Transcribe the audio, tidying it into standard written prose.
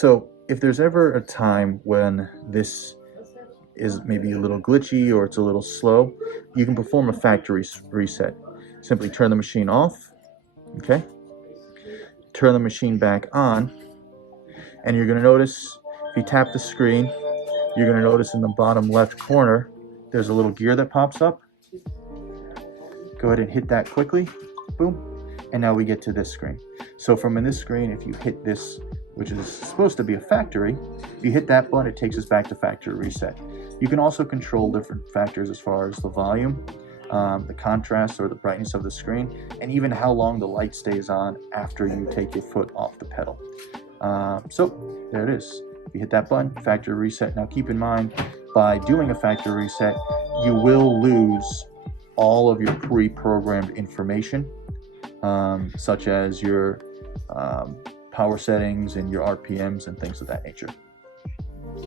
So if there's ever a time when this is maybe a little glitchy or it's a little slow, you can perform a factory reset. Simply turn the machine off, okay? Turn the machine back on, and you're gonna notice, if you tap the screen, you're gonna notice in the bottom left corner, there's a little gear that pops up. Go ahead and hit that quickly, boom, and now we get to this screen. So from in this screen, if you hit this, which is supposed to be a factory, if you hit that button, it takes us back to factory reset. You can also control different factors as far as the volume, the contrast or the brightness of the screen, and even how long the light stays on after you take your foot off the pedal. So there it is. If you hit that button, factory reset. Now keep in mind, by doing a factory reset, you will lose all of your pre-programmed information, such as your power settings and your RPMs and things of that nature.